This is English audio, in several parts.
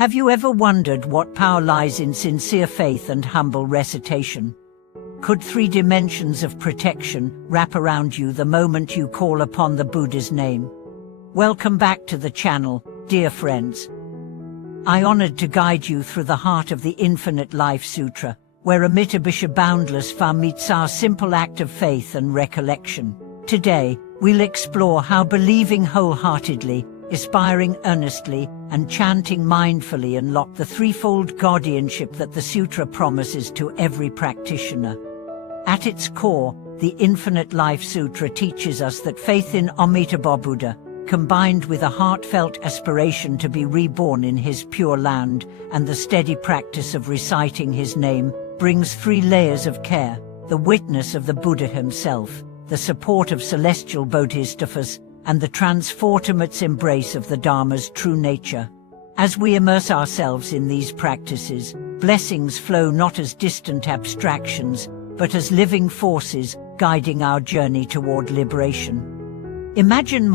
Have you ever wondered what power lies in sincere faith and humble recitation? Could 3 dimensions of protection wrap around you the moment you call upon the Buddha's name? Welcome back to the channel, dear friends. I honored to guide you through the heart of the Infinite Life Sutra, where Amitabha boundless fa meets our simple act of faith and recollection. Today, we'll explore how believing wholeheartedly, aspiring earnestly, and chanting mindfully unlock the threefold guardianship that the sutra promises to every practitioner. At its core, the Infinite Life Sutra teaches us that faith in Amitabha Buddha, combined with a heartfelt aspiration to be reborn in his pure land, and the steady practice of reciting his name, brings 3 layers of care: the witness of the Buddha himself, the support of celestial bodhisattvas, and the transformative embrace of the Dharma's true nature. As we immerse ourselves in these practices, blessings flow not as distant abstractions, but as living forces guiding our journey toward liberation. Imagine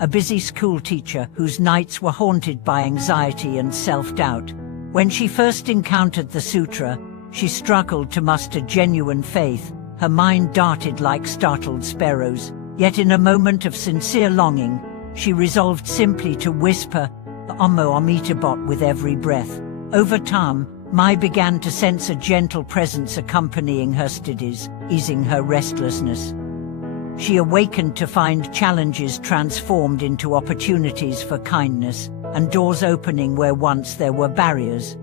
a busy school teacher whose nights were haunted by anxiety and self-doubt. When she first encountered the sutra, she struggled to muster genuine faith. Her mind darted like startled sparrows. Yet in a moment of sincere longing, she resolved simply to whisper, "Namo Amitabha," with every breath. Over time, Mai began to sense a gentle presence accompanying her studies, easing her restlessness. She awakened to find challenges transformed into opportunities for kindness, and doors opening where once there were barriers.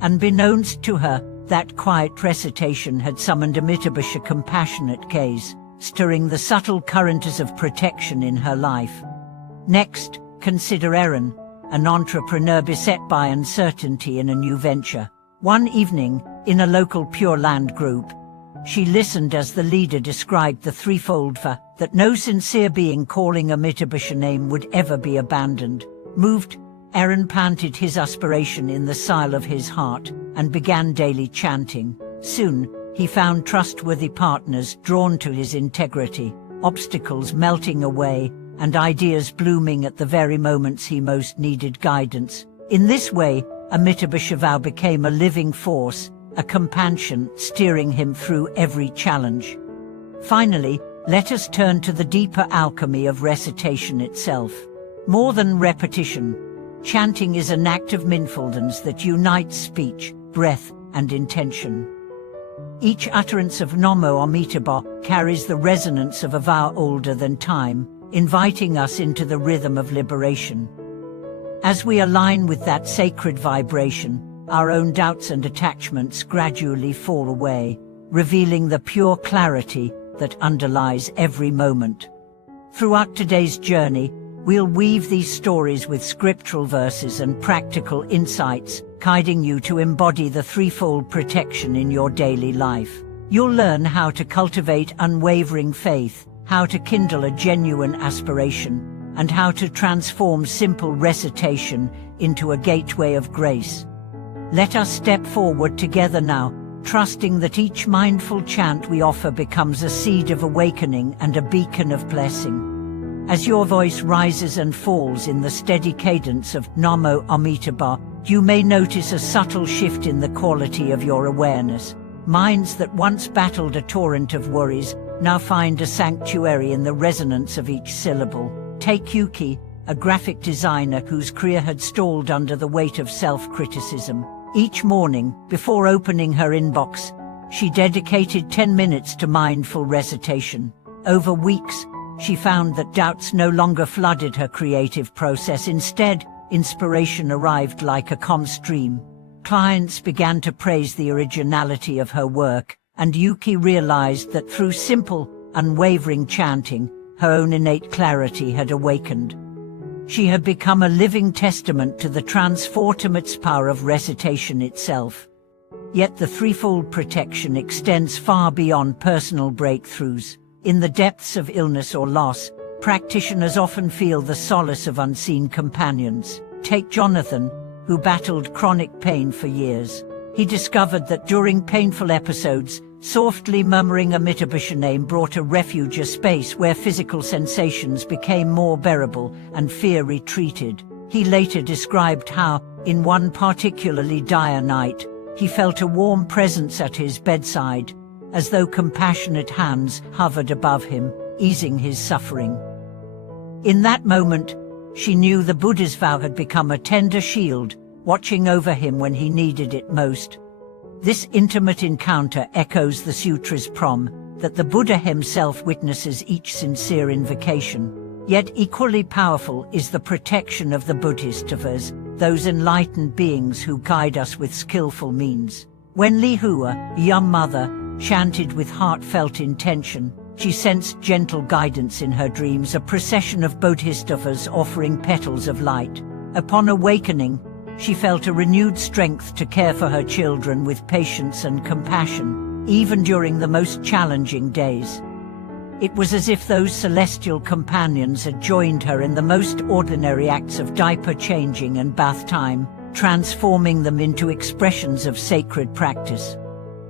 Unbeknownst to her, that quiet recitation had summoned Amitabha's compassionate gaze, stirring the subtle currents of protection in her life. Next, consider Erin, an entrepreneur beset by uncertainty in a new venture. One evening, in a local Pure Land group, she listened as the leader described the threefold vow that no sincere being calling Amitabha's name would ever be abandoned. Moved, Erin planted his aspiration in the soil of his heart and began daily chanting. Soon, he found trustworthy partners drawn to his integrity, obstacles melting away, and ideas blooming at the very moments he most needed guidance. In this way, Amitabha's vow became a living force, a companion steering him through every challenge. Finally, let us turn to the deeper alchemy of recitation itself. More than repetition, chanting is an act of mindfulness that unites speech, breath, and intention. Each utterance of Namo Amitabha carries the resonance of a vow older than time, inviting us into the rhythm of liberation. As we align with that sacred vibration, our own doubts and attachments gradually fall away, revealing the pure clarity that underlies every moment. Throughout today's journey, we'll weave these stories with scriptural verses and practical insights, guiding you to embody the threefold protection in your daily life. You'll learn how to cultivate unwavering faith, how to kindle a genuine aspiration, and how to transform simple recitation into a gateway of grace. Let us step forward together now, trusting that each mindful chant we offer becomes a seed of awakening and a beacon of blessing. As your voice rises and falls in the steady cadence of Namo Amitabha, you may notice a subtle shift in the quality of your awareness. Minds that once battled a torrent of worries now find a sanctuary in the resonance of each syllable. Take Yuki, a graphic designer whose career had stalled under the weight of self-criticism. Each morning, before opening her inbox, she dedicated 10 minutes to mindful recitation. Over weeks, she found that doubts no longer flooded her creative process. Instead, inspiration arrived like a calm stream. Clients began to praise the originality of her work, and Yuki realized that through simple, unwavering chanting, her own innate clarity had awakened. She had become a living testament to the transformative power of recitation itself. Yet the threefold protection extends far beyond personal breakthroughs. In the depths of illness or loss, practitioners often feel the solace of unseen companions. Take Jonathan, who battled chronic pain for years. He discovered that during painful episodes, softly murmuring Amitabha's name brought a refuge, a space where physical sensations became more bearable and fear retreated. He later described how, In one particularly dire night, he felt a warm presence at his bedside, as though compassionate hands hovered above him, easing his suffering. In that moment, she knew the Buddha's vow had become a tender shield, watching over him when he needed it most. This intimate encounter echoes the sutra's prom, that the Buddha himself witnesses each sincere invocation. Yet equally powerful is the protection of the Bodhisattvas, those enlightened beings who guide us with skillful means. When Li Hua, young mother, chanted with heartfelt intention, she sensed gentle guidance in her dreams, a procession of bodhisattvas offering petals of light. Upon awakening, she felt a renewed strength to care for her children with patience and compassion, even during the most challenging days. It was as if those celestial companions had joined her in the most ordinary acts of diaper changing and bath time, transforming them into expressions of sacred practice.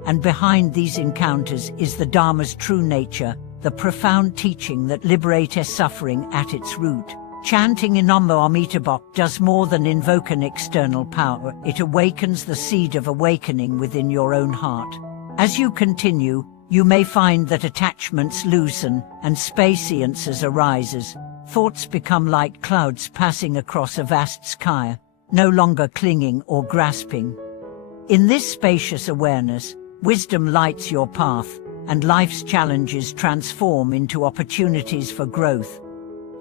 And behind these encounters is the Dharma's true nature, the profound teaching that liberates suffering at its root. Chanting in Namo Amitabha does more than invoke an external power. It awakens the seed of awakening within your own heart. As you continue, you may find that attachments loosen and spaciousness arises. Thoughts become like clouds passing across a vast sky, no longer clinging or grasping. In this spacious awareness, wisdom lights your path, and life's challenges transform into opportunities for growth.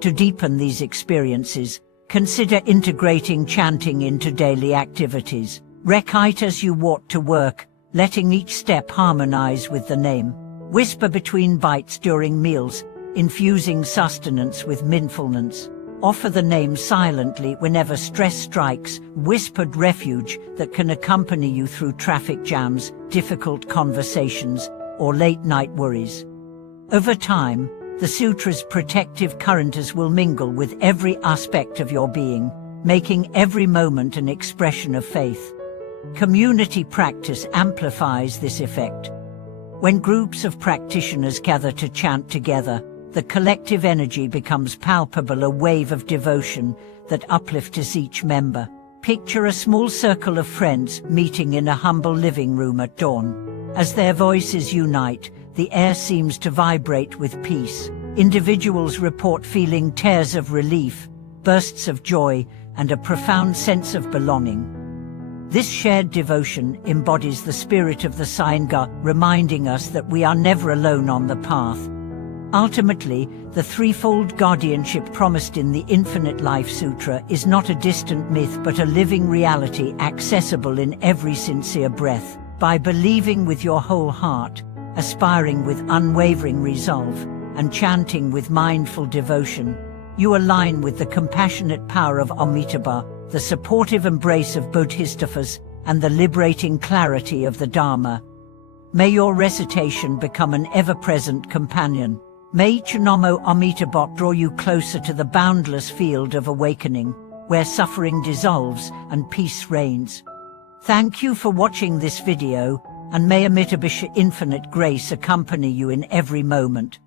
To deepen these experiences, consider integrating chanting into daily activities. Recite as you walk to work, letting each step harmonize with the name. Whisper between bites during meals, infusing sustenance with mindfulness. Offer the name silently whenever stress strikes, whispered refuge that can accompany you through traffic jams, difficult conversations, or late-night worries. Over time, the sutra's protective currents will mingle with every aspect of your being, making every moment an expression of faith. Community practice amplifies this effect. When groups of practitioners gather to chant together, the collective energy becomes palpable, a wave of devotion that uplifts each member. Picture a small circle of friends meeting in a humble living room at dawn. As their voices unite, the air seems to vibrate with peace. Individuals report feeling tears of relief, bursts of joy, and a profound sense of belonging. This shared devotion embodies the spirit of the Sangha, reminding us that we are never alone on the path. Ultimately, the threefold guardianship promised in the Infinite Life Sutra is not a distant myth but a living reality accessible in every sincere breath. By believing with your whole heart, aspiring with unwavering resolve, and chanting with mindful devotion, you align with the compassionate power of Amitabha, the supportive embrace of Bodhisattvas, and the liberating clarity of the Dharma. May your recitation become an ever-present companion. May Namo Amitabha draw you closer to the boundless field of awakening, where suffering dissolves and peace reigns. Thank you for watching this video, and may Amitabha's infinite grace accompany you in every moment.